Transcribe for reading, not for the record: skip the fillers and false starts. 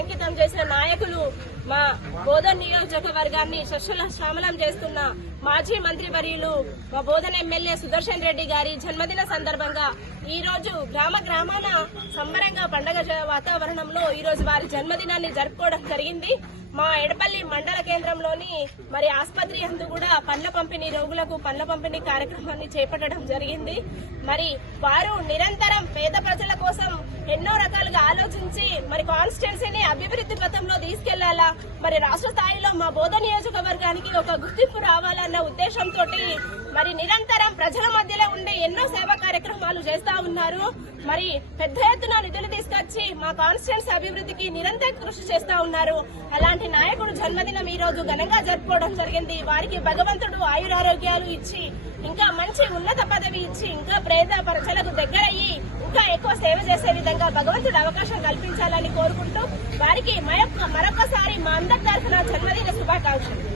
అంకితం చేసిన నాయకులు మా బోధన్ నియోజకవర్గాన్ని శ్యామలం చేస్తున్న మాజీ మంత్రి వర్యులు మా బోధన్ ఎమ్మెల్యే సుదర్శన్ రెడ్డి గారి జన్మదిన సందర్భంగా ఈ రోజు గ్రామాన సంబరంగా పండగ వాతావరణంలో ఈ రోజు వారి జన్మదినాన్ని జరుపుకోవడం జరిగింది. మా ఎడపల్లి మండల కేంద్రంలోని మరి ఆసుపత్రి అందు కూడా పండ్ల పంపిణీ రోగులకు పండ్ల పంపిణీ కార్యక్రమాన్ని చేపట్టడం జరిగింది. మరి వారు నిరంతరం పేద ప్రజల కోసం ఎన్నో రకాలుగా ఆలోచించి మరి కాన్స్టిట్యున్సీని అభివృద్ధి పథంలో తీసుకెళ్లాలా, మరి రాష్ట్ర స్థాయిలో మా బోధన్ నియోజకవర్గానికి ఒక గుర్తింపు రావాలన్న ఉద్దేశంతో మరి నిరంతరం ప్రజల మధ్యలో ఉండే ఎన్నో సేవా కార్యక్రమాలు చేస్తా ఉన్నారు. మరి పెద్ద ఎత్తున నిధులు తీసుకొచ్చి మా కాన్స్టిట్యున్సీ అభివృద్ధికి నిరంతరం కృషి చేస్తా ఉన్నారు. అలాంటి నాయకుడు జన్మదినం ఈ రోజు ఘనంగా జరుపుకోవడం జరిగింది. వారికి భగవంతుడు ఆయురారోగ్యాలు ఇచ్చి ఇంకా మంచి ఉన్నత పదవి ఇచ్చి ఇంకా పేద ప్రజలకు దగ్గరయ్యి ఇంకా ఎక్కువ సేవ చేసే విధంగా భగవంతుడు అవకాశం కల్పించాలని కోరుకుంటూ వారికి మరొకసారి మా అందరి తరఫున జన్మదిన శుభాకాంక్షలు.